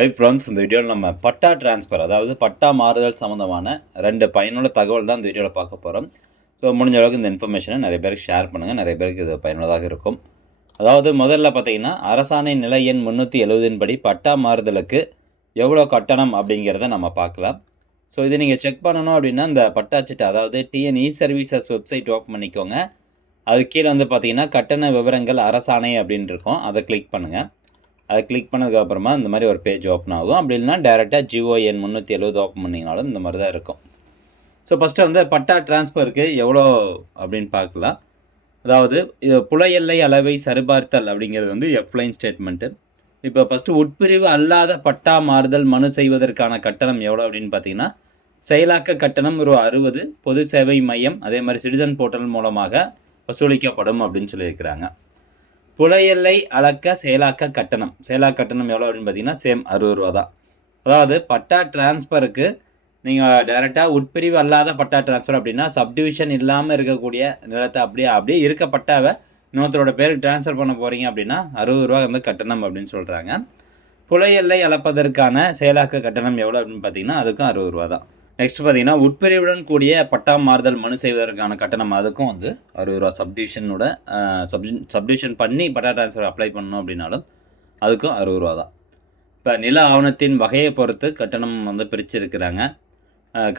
Hi friends இந்த வீடியோவில் நம்ம பட்டா ட்ரான்ஸ்ஃபர் அதாவது பட்டா மாறுதல் சம்மந்தமான ரெண்டு பயனுள்ள தகவல் தான் இந்த வீடியோவில் பார்க்க போகிறோம் ஸோ முடிஞ்ச அளவுக்கு இந்த இன்ஃபர்மேஷனை நிறைய பேருக்கு ஷேர் பண்ணுங்கள் நிறைய பேருக்கு இது பயனுள்ளதாக இருக்கும். அதாவது முதல்ல பார்த்தீங்கன்னா அரசாணை நிலை எண் முந்நூற்றி எழுபதின் படி பட்டா மாறுதலுக்கு எவ்வளோ கட்டணம் அப்படிங்கிறத நம்ம பார்க்கலாம். ஸோ இதை நீங்கள் செக் பண்ணணும் அப்படின்னா இந்த பட்டாச்சிட்டு அதாவது டிஎன்இ சர்வீசஸ் வெப்சைட் ஓப்பன் பண்ணிக்கோங்க. அது கீழே வந்து பார்த்தீங்கன்னா கட்டண விவரங்கள் அரசாணை அப்படின்னு இருக்கும். அதை கிளிக் பண்ணுங்கள் அதை கிளிக் பண்ணதுக்கப்புறமா இந்த மாதிரி ஒரு பேஜ் ஓப்பன் ஆகும். அப்படி இல்லைனா டேரெக்டாக ஜிஓ எண் முந்நூற்றி எழுபது ஓப்பன் பண்ணிங்கனாலும் இந்த மாதிரி தான் இருக்கும். ஸோ ஃபஸ்ட்டு வந்து பட்டா டிரான்ஸ்ஃபருக்கு எவ்வளோ அப்படின்னு பார்க்கலாம். அதாவது இது புல எல்லை அளவை சரிபார்த்தல் அப்படிங்கிறது வந்து எஃப்லைன் ஸ்டேட்மெண்ட்டு இப்போ ஃபஸ்ட்டு உட்பிரிவு அல்லாத பட்டா மாறுதல் மனு செய்வதற்கான கட்டணம் எவ்வளோ அப்படின்னு பார்த்தீங்கன்னா செயலாக்க கட்டணம் ஒரு அறுபது பொது சேவை மையம் அதே மாதிரி சிட்டிசன் போர்ட்டல் மூலமாக வசூலிக்கப்படும் அப்படின்னு சொல்லியிருக்கிறாங்க. புலையெல்லை அளக்க செயலாக்க கட்டணம். செயலாக்க கட்டணம் எவ்வளோ அப்படின்னு பார்த்தீங்கன்னா சேம் அறுபது ரூபா தான். அதாவது பட்டா டிரான்ஸ்ஃபருக்கு நீங்கள் டைரெக்டாக உட்பிரிவு அல்லாத பட்டா டிரான்ஸ்ஃபர் அப்படின்னா சப்டிவிஷன் இல்லாமல் இருக்கக்கூடிய நிலத்தை அப்படியே அப்படியே இருக்க பட்டாவை இன்னொருத்தரோட பேருக்கு ட்ரான்ஸ்ஃபர் பண்ண போகிறீங்க அப்படின்னா அறுபது ரூபா வந்து கட்டணம் அப்படின்னு சொல்கிறாங்க புலையெல்லை அளப்பதற்கான செயலாக்க கட்டணம் எவ்வளோ அப்படின்னு பார்த்தீங்கன்னா அதுக்கும் அறுபது ரூபா தான். நெக்ஸ்ட் பார்த்தீங்கன்னா உட்பிரிவுடன் கூடிய பட்டா மாறுதல் மனு செய்வதற்கான கட்டணம் அதுக்கும் வந்து அறுபது ரூபா சப்டிஷனோட சப்ஜி சப்டிஷன் பண்ணி பட்டா ட்ரான்ஸ்ஃபர் அப்ளை பண்ணணும் அப்படின்னாலும் அதுக்கும் அறுபது ரூபா தான். இப்போ நில ஆவணத்தின் வகையை பொறுத்து கட்டணம் வந்து பிரிச்சிருக்கிறாங்க.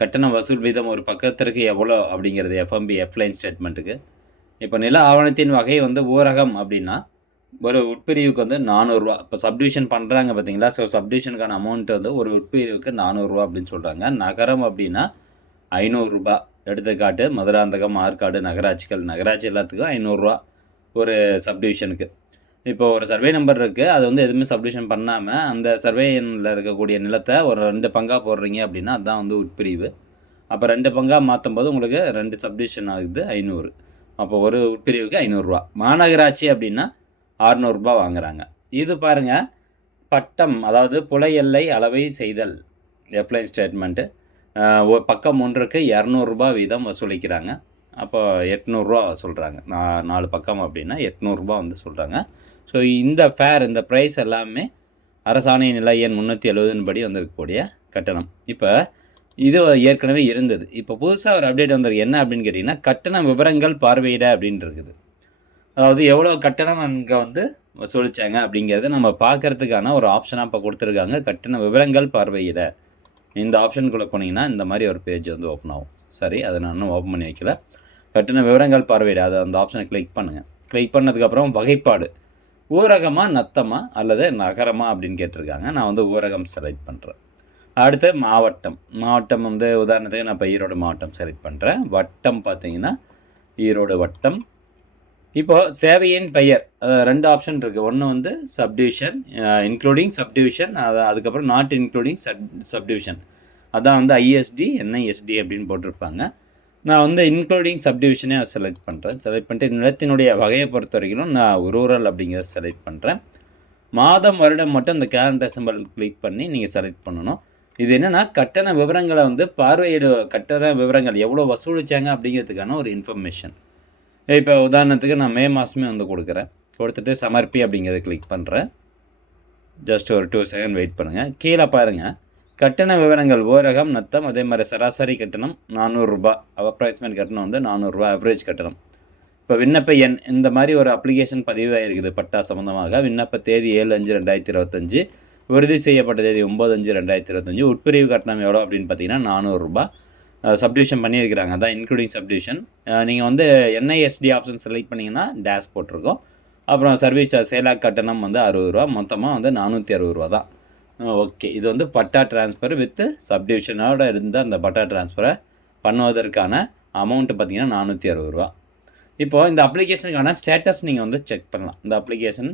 கட்டணம் கட்டண வசூல் வீதம் ஒரு பக்கத்திற்கு எவ்வளோ அப்படிங்கிறது எஃப்எம்பி எஃப்லைன் ஸ்டேட்மெண்ட்டுக்கு இப்போ நில ஆவணத்தின் வகை வந்து ஊரகம் அப்படின்னா ஒரு உட்பிரிவுக்கு வந்து நானூறுரூவா இப்போ சப்டிவிஷன் பண்ணுறாங்க பார்த்தீங்களா ஸோ சப்டிவிஷனுக்கான அமௌண்ட் வந்து ஒரு உட்பிரிவுக்கு நானூறுரூவா அப்படின்னு சொல்கிறாங்க நகரம் அப்படின்னா ஐநூறுரூபா எடுத்துக்காட்டு மதுராந்தகம் ஆற்காடு நகராட்சிகள். நகராட்சி எல்லாத்துக்கும் ஐநூறுரூவா ஒரு சப்டிவிஷனுக்கு இப்போ ஒரு சர்வே நம்பர் இருக்குது அது வந்து எதுவுமே சப்டிவிஷன் பண்ணாமல் அந்த சர்வேயனில் இருக்கக்கூடிய நிலத்தை ஒரு ரெண்டு பங்காக போடுறீங்க அப்படின்னா அதுதான் வந்து உட்பிரிவு. அப்போ ரெண்டு பங்காக மாற்றும் போது உங்களுக்கு ரெண்டு சப்டிவிஷன் ஆகுது ஐநூறு. அப்போ ஒரு உட்பிரிவுக்கு ஐநூறுரூவா மாநகராட்சி அப்படின்னா அறநூறுபா வாங்குறாங்க. இது பாருங்கள் பட்டம் அதாவது புல எல்லை அளவை செய்தல் எப்ளைன் ஸ்டேட்மெண்ட்டு ஒரு பக்கம் ஒன்றுக்கு இரநூறுபா வீதம் வசூலிக்கிறாங்க. அப்போ எட்நூறுரூவா சொல்கிறாங்க நான் நாலு பக்கம் அப்படின்னா எட்நூறுரூபா வந்து சொல்கிறாங்க ஸோ இந்த ஃபேர் இந்த ப்ரைஸ் எல்லாமே அரசாணை நிலை எண் முந்நூற்றி எழுபதின் படி வந்திருக்கக்கூடிய கட்டணம். இப்போ இது ஏற்கனவே இருந்தது. இப்போ புதுசாக ஒரு அப்டேட் வந்திருக்கு. என்ன அப்படின்னு கேட்டிங்கன்னா கட்டண விவரங்கள் பார்வையிட அப்படின்னு இருக்குது. அதாவது எவ்வளோ கட்டணம் அங்கே வந்து வசூலித்தாங்க அப்படிங்கிறத நம்ம பார்க்கறதுக்கான ஒரு ஆப்ஷனாக இப்போ கொடுத்துருக்காங்க. கட்டண விவரங்கள் பார்வையிட. இந்த ஆப்ஷனுக்குள்ளே போனீங்கன்னா இந்த மாதிரி ஒரு பேஜ் வந்து ஓப்பன் ஆகும். சரி அதை நான் இன்னும் ஓப்பன் பண்ணி வைக்கல. கட்டண விவரங்கள் பார்வையிட. அதை அந்த ஆப்ஷனை கிளிக் பண்ணுங்கள் கிளிக் பண்ணதுக்கப்புறம் வகைப்பாடு. ஊரகமா நத்தமா அல்லது நகரமாக அப்படின்னு கேட்டிருக்காங்க. நான் வந்து ஊரகம் செலக்ட் பண்ணுறேன் அடுத்து மாவட்டம். மாவட்டம் வந்து உதாரணத்துக்கு நான் இப்போ ஈரோடு மாவட்டம் செலக்ட் பண்ணுறேன் வட்டம் பார்த்தீங்கன்னா ஈரோடு வட்டம். இப்போது சேவையின் பெயர் ரெண்டு ஆப்ஷன் இருக்குது ஒன்று வந்து சப்டிவிஷன் இன்க்ளூடிங் சப்டிவிஷன் அது அதுக்கப்புறம் நாட் இன்க்ளூடிங் சப் சப்டிவிஷன் அதான் வந்து ஐஎஸ்டி என்ஐஎஸ்டி அப்படின்னு போட்டிருப்பாங்க. நான் வந்து இன்க்ளூடிங் சப்டிவிஷனே செலக்ட் பண்ணுறேன் செலக்ட் பண்ணிட்டு நிலத்தினுடைய வகையை பொறுத்த வரைக்கும் நான் ரூரல் அப்படிங்கிறத செலக்ட் பண்ணுறேன் மாதம் வருடம் மட்டும் இந்த கேலண்டர் சிம்பல் கிளிக் பண்ணி நீங்கள் செலக்ட் பண்ணணும். இது என்னென்னா கட்டண விவரங்களை வந்து பார்வையிட கட்டண விவரங்கள் எவ்வளோ வசூலிச்சாங்க அப்படிங்கிறதுக்கான ஒரு இன்ஃபர்மேஷன் இப்போ உதாரணத்துக்கு நான் மே மாதமே வந்து கொடுக்குறேன். கொடுத்துட்டு சமர்ப்பி அப்படிங்கிறத கிளிக் பண்ணுறேன் ஜஸ்ட் ஒரு டூ செகண்ட் வெயிட் பண்ணுங்கள் கீழே பாருங்கள் கட்டண விவரங்கள் ஓரகம் நத்தம் அதே மாதிரி சராசரி கட்டணம் நானூறுரூபா அப்ராக்சிமேட் கட்டணம் வந்து நானூறுரூவா ஆவரேஜ் கட்டணம். இப்போ விண்ணப்ப எண் இந்த மாதிரி ஒரு அப்ளிகேஷன் பதிவாயிருக்குது பட்டா சம்மந்தமாக விண்ணப்ப தேதி ஏழு அஞ்சு ரெண்டாயிரத்தி இருபத்தஞ்சு. உறுதி செய்யப்பட்ட தேதி ஒம்பது அஞ்சு ரெண்டாயிரத்தி இருபத்தஞ்சு. உட்பிரிவு கட்டணம் எவ்வளோ அப்படின்னு பார்த்தீங்கன்னா நானூறுரூபா சப்டிவிஷன் பண்ணியிருக்கிறாங்க. அதான் இன்க்ளூடிங் சப்டிவிஷன் நீங்கள் வந்து என்ஐஎஸ்டி ஆப்ஷன் செலக்ட் பண்ணிங்கன்னா டேஷ் போட்டிருக்கோம். அப்புறம் சர்வீஸ் சேலாக் கட்டணம் வந்து அறுபது ரூபா. மொத்தமாக வந்து நானூற்றி அறுபது ரூபா தான். ஓகே இது வந்து பட்டா ட்ரான்ஸ்ஃபர் வித்து சப்டிவிஷனோட இருந்த அந்த பட்டா ட்ரான்ஸ்ஃபரை பண்ணுவதற்கான அமௌண்ட்டு பார்த்தீங்கன்னா நானூற்றி அறுபது ரூபா. இப்போது இந்த அப்ளிகேஷனுக்கான ஸ்டேட்டஸ் நீங்கள் வந்து செக் பண்ணலாம். இந்த அப்ளிகேஷன்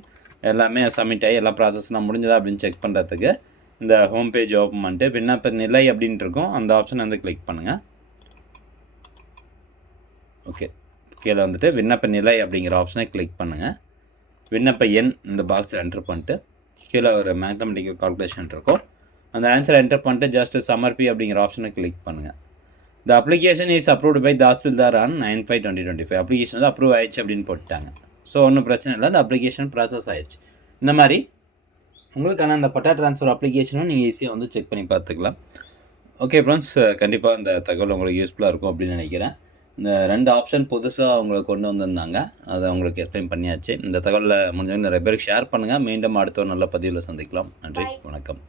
எல்லாமே சப்மிட் ஆகி எல்லாம் ப்ராசஸ்லாம் முடிஞ்சதா அப்படின்னு செக் பண்ணுறதுக்கு இந்த ஹோம் பேஜ் ஓப்பன் பண்ணிட்டு விண்ணப்ப நிலை அப்படின்ட்டு இருக்கும். அந்த ஆப்ஷன் வந்து கிளிக் பண்ணுங்கள் ஓகே கீழே வந்துட்டு விண்ணப்ப நிலை அப்படிங்கிற ஆப்ஷனை கிளிக் பண்ணுங்கள் விண்ணப்ப எண் இந்த பாக்ஸில் என்டர் பண்ணிட்டு கீழே ஒரு மேத்தமெட்டிக்கல் கால்குலேஷன் இருக்கும். அந்த ஆன்சரை என்டர் பண்ணிட்டு ஜஸ்ட் சமர்ப்பி அப்படிங்கிற ஆப்ஷனை கிளிக் பண்ணுங்கள் the application is approved by tahsildar on nine five twenty twenty five application வந்து அப்ரூவ் ஆயிடுச்சு அப்படின்னு போட்டாங்க ஸோ ஒன்றும் பிரச்சனை இல்லை. அந்த அப்ளிகேஷன் ப்ராசஸ் ஆயிடுச்சு. இந்த மாதிரி உங்களுக்கான அந்த பட்டா ட்ரான்ஸ்ஃபர் அப்ளிகேஷனும் நீங்கள் ஈஸியாக வந்து செக் பண்ணி பார்த்துக்கலாம். ஓகே ஃப்ரெண்ட்ஸ் கண்டிப்பாக இந்த தகவல் உங்களுக்கு யூஸ்ஃபுல்லாக இருக்கும் அப்படின்னு நினைக்கிறேன். இந்த ரெண்டு ஆப்ஷன் புதுசாக உங்களுக்கு கொண்டு வந்திருந்தாங்க. அதை உங்களுக்கு எக்ஸ்பிளைன் பண்ணியாச்சு. இந்த தகவலை முடிஞ்சவங்க நிறைய பேருக்கு ஷேர் பண்ணுங்கள் மீண்டும் அடுத்த ஒரு நல்ல பதிவில் சந்திக்கலாம். நன்றி வணக்கம்.